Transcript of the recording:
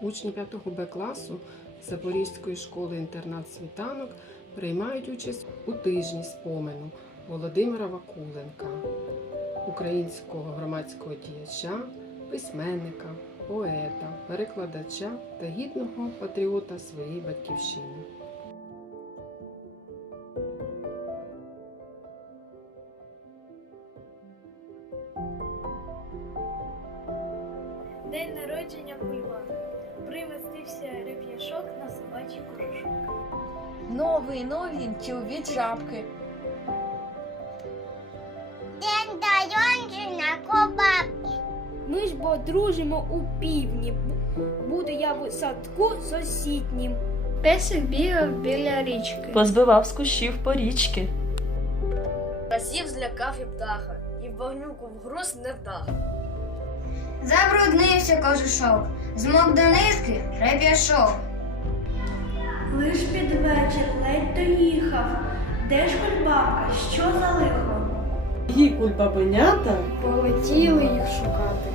учні 5 Б класу Запорізької школи інтернат світанок приймають участь у тижні спомену Володимира Вакуленка, українського громадського діяча, письменника, поета, перекладача та гідного патріота своєї батьківщини. День народження пива. Примостився реп'яшок на собачий кожушок. Новий новенький увидь жабки. День народження кобабки. Ми ж бо дружимо у півдні. Бу- Буду я в садку сусіднім. Песик бігав біля річки. Позбивав з кущів порічки. Разів злякав і птаха, і вогнюку в вгруз не вдах. Забруднився кожушок, змок до низки реп'яшок. Лиш під вечір ледь доїхав. Де ж кульбабка, що за лихо? Її кульбабенята Полетіли їх шукати.